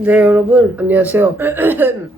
네 여러분. 안녕하세요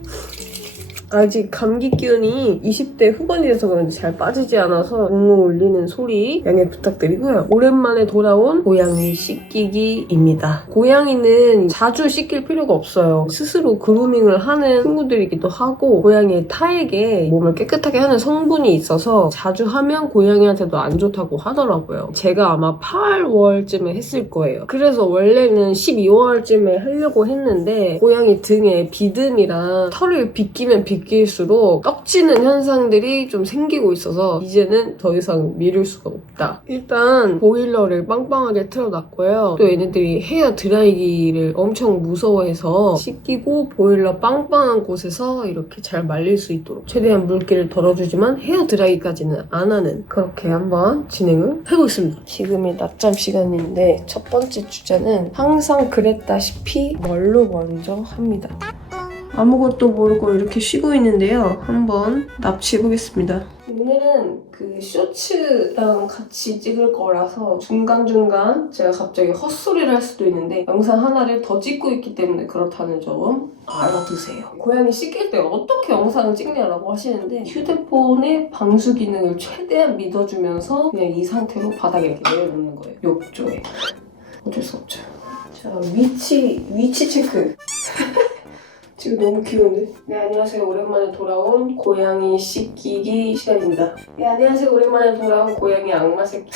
아직 감기 기운이 20대 후반이라서 그런지 잘 빠지지 않아서 웅웅 울리는 소리 양해 부탁드리고요. 오랜만에 돌아온 고양이 씻기기입니다. 고양이는 자주 씻길 필요가 없어요. 스스로 그루밍을 하는 친구들이기도 하고 고양이의 타액에 몸을 깨끗하게 하는 성분이 있어서 자주 하면 고양이한테도 안 좋다고 하더라고요. 제가 아마 8월쯤에 했을 거예요. 그래서 원래는 12월쯤에 하려고 했는데 고양이 등에 비듬이랑 털을 빗기면 빗 길수록 떡지는 현상들이 좀 생기고 있어서 이제는 더 이상 미룰 수가 없다. 일단 보일러를 빵빵하게 틀어놨고요. 또 얘네들이 헤어 드라이기를 엄청 무서워해서 씻기고 보일러 빵빵한 곳에서 이렇게 잘 말릴 수 있도록 최대한 물기를 덜어주지만 헤어 드라이기까지는 안 하는 그렇게 한번 진행을 해보겠습니다. 지금이 낮잠 시간인데 첫 번째 주제는 항상 그랬다시피 뭘로 먼저 합니다. 아무것도 모르고 이렇게 쉬고 있는데요. 한번 납치해 보겠습니다. 오늘은 그 쇼츠랑 같이 찍을 거라서 중간중간 제가 갑자기 헛소리를 할 수도 있는데 영상 하나를 더 찍고 있기 때문에 그렇다는 점 알아두세요. 고양이 씻길 때 어떻게 영상을 찍냐라고 하시는데 휴대폰의 방수 기능을 최대한 믿어주면서 그냥 이 상태로 바닥에 이렇게 내려놓는 거예요. 욕조에. 어쩔 수 없죠. 자, 위치, 위치 체크. 지금 너무 귀여운데? 네, 안녕하세요. 오랜만에 돌아온 고양이 씻기기 시간입니다. 네, 안녕하세요. 오랜만에 돌아온 고양이 악마 새끼.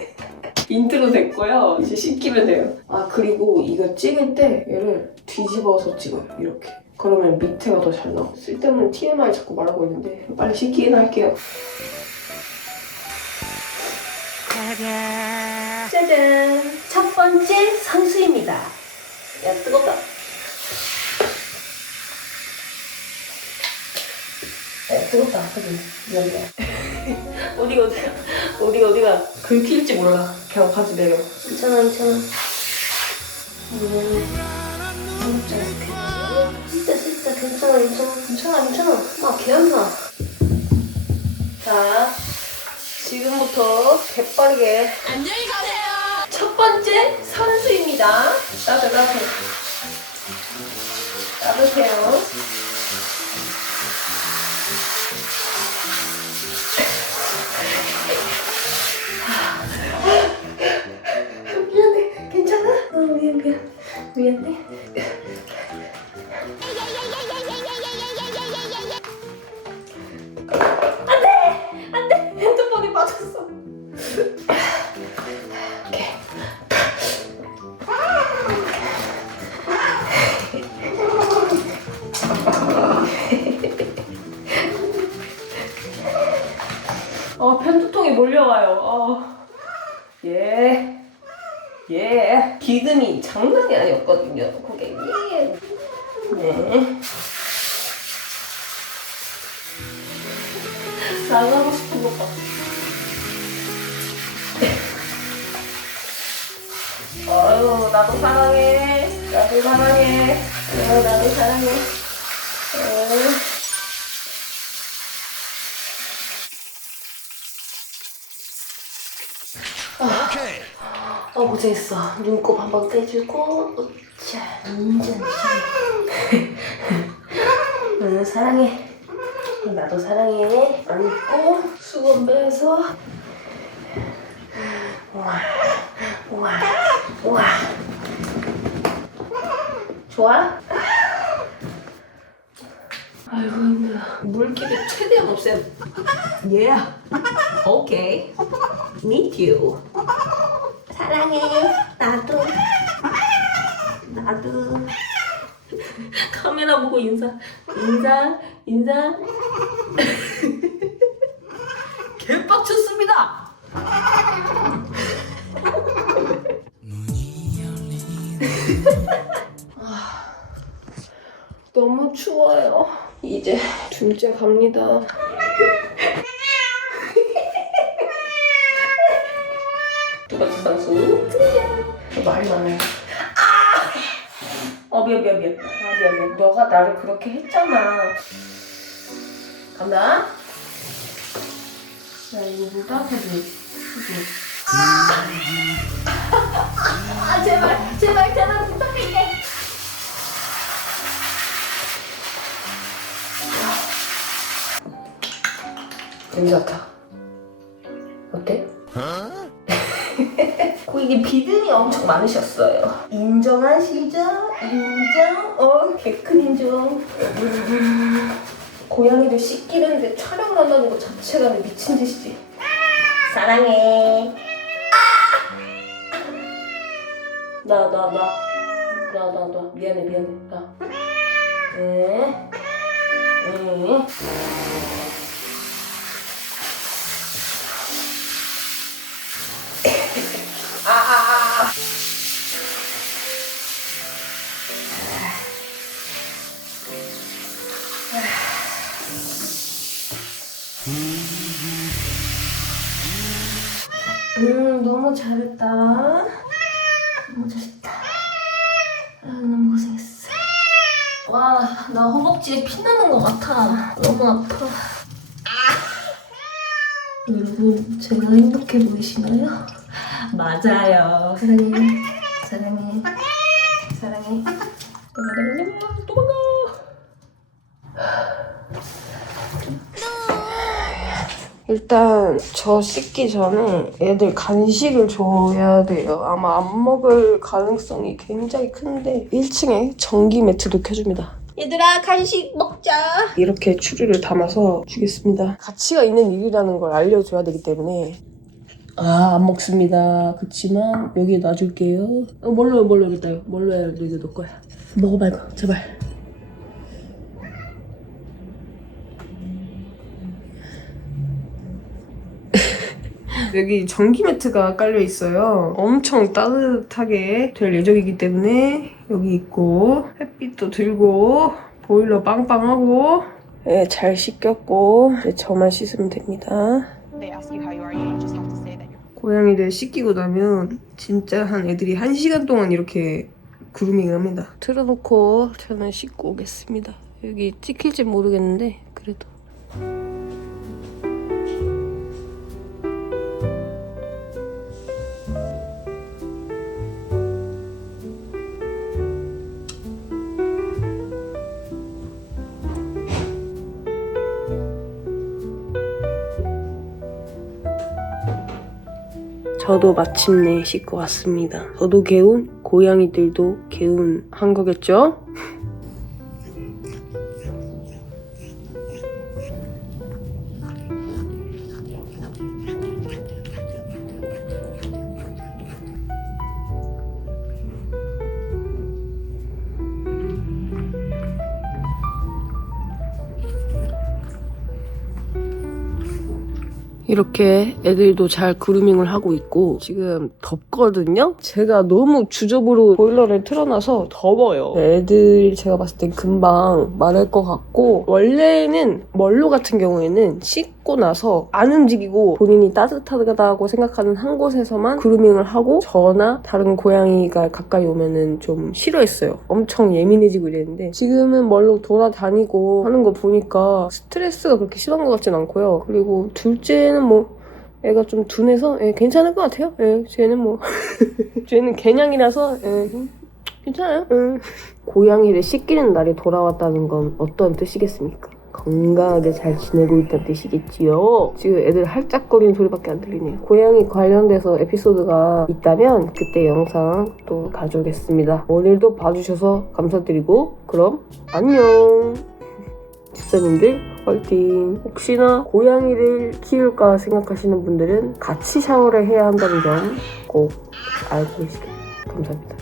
인트로 됐고요. 이제 씻기면 돼요. 아, 그리고 이거 찍을 때 얘를 뒤집어서 찍어요. 이렇게. 그러면 밑에가 더 잘 나와. 쓸데없는 TMI 자꾸 말하고 있는데 빨리 씻기나 할게요. 짜잔! 첫 번째 상수입니다. 야, 뜨겁다. 어, 뜨겁다. 그지? 미안, 미안. 어디가, 어디가, 어디가, 어디가. 긁힐지 몰라. 그냥 바지 내려. 괜찮아, 괜찮아. 진짜, 진짜, 진짜, 괜찮아, 괜찮아. 괜찮아, 괜찮아. 아, 괜찮아. 자, 지금부터 개빠르게. 안녕히 가세요. 첫 번째 선수입니다. 따뜻, 따뜻. 따뜻해요. 예. 예. 기름이 장난이 아니었거든요, 고객님. 네. 나가고 싶은 것 같아. 어유 나도 사랑해. 나도 사랑해. 어, 나도 사랑해. 어. 오 어, 고생했어. 눈곱 한번 떼주고, 자, 인전. 응, 사랑해. 나도 사랑해. 안고, 수건 빼서. 우와, 우와, 우와. 좋아? 아이고, 힘들어. 물기를 최대한 없애. Yeah. Okay. Me too. 사랑해. 나도. 나도. 카메라 보고 인사. 인사. 인사. 개빡쳤습니다. 아, 너무 추워요. 이제 둘째 갑니다. 두 번째 선수. 말이 많아요. 아! 어, 미안, 미안, 미안. 아, 미안, 미안. 너가 나를 그렇게 했잖아. 간다. 야, 이거 물 따뜻해지. 그지? 아, 제발, 제발, 제발 괜찮다. 어때? 고객님 비듬이 엄청 많으셨어요. 인정하시죠? 인정? 어, 개큰 인정. 고양이를 씻기는데 촬영을 한다는 것 자체가 내 미친 짓이지. 사랑해. 나, 나, 나. 나, 나, 나. 미안해, 미안해. 나. 네. 네. 음, 너무 잘했다. 너무 잘했다. 아, 너무 고생했어. 와, 나 허벅지에 피 나는 것 같아. 너무 아파. 여러분, 제가 행복해 보이시나요? 맞아요. 사랑해. 사랑해. 사랑해. 도망가, 도망가. 일단 저 씻기 전에 애들 간식을 줘야 돼요. 아마 안 먹을 가능성이 굉장히 큰데 1층에 전기 매트도 켜줍니다. 얘들아 간식 먹자. 이렇게 추리를 담아서 주겠습니다. 가치가 있는 일이라는 걸 알려줘야 되기 때문에 아 안 먹습니다. 그치만 여기에 놔줄게요. 어, 뭘로 뭘로 여기다요? 뭘로 여기 넣을 거야? 먹어봐 이거 제발. 여기 전기 매트가 깔려 있어요. 엄청 따뜻하게 될 예정이기 때문에 여기 있고 햇빛도 들고 보일러 빵빵하고 네, 잘 씻겼고 이제 저만 씻으면 됩니다. 고양이들 씻기고 나면 진짜 한 애들이 한 시간 동안 이렇게 그루밍을 합니다. 틀어놓고 저는 씻고 오겠습니다. 여기 찍힐지 모르겠는데 그래도 저도 마침내 씻고 왔습니다. 저도 개운, 고양이들도 개운 한 거겠죠? 이렇게 애들도 잘 그루밍을 하고 있고 지금 덥거든요? 제가 너무 주접으로 보일러를 틀어놔서 더워요. 애들 제가 봤을 땐 금방 마를 것 같고 원래는 멀로 같은 경우에는 씻고 나서 안 움직이고 본인이 따뜻하다고 생각하는 한 곳에서만 그루밍을 하고 저나 다른 고양이가 가까이 오면은 좀 싫어했어요. 엄청 예민해지고 이랬는데 지금은 멀로 돌아다니고 하는 거 보니까 스트레스가 그렇게 심한 것 같진 않고요. 그리고 둘째는 뭐 애가 좀 둔해서 예, 괜찮을 것 같아요. 예, 쟤는 뭐 쟤는 개냥이라서 예, 괜찮아요. 예. 고양이를 씻기는 날이 돌아왔다는 건 어떤 뜻이겠습니까? 건강하게 잘 지내고 있다는 뜻이겠지요. 지금 애들 할짝거리는 소리밖에 안 들리네요. 고양이 관련돼서 에피소드가 있다면 그때 영상 또 가져오겠습니다. 오늘도 봐주셔서 감사드리고 그럼 안녕. 집사님들 화이팅! 혹시나 고양이를 키울까 생각하시는 분들은 같이 샤워를 해야 한다는 점 꼭 알고 계시길 감사합니다.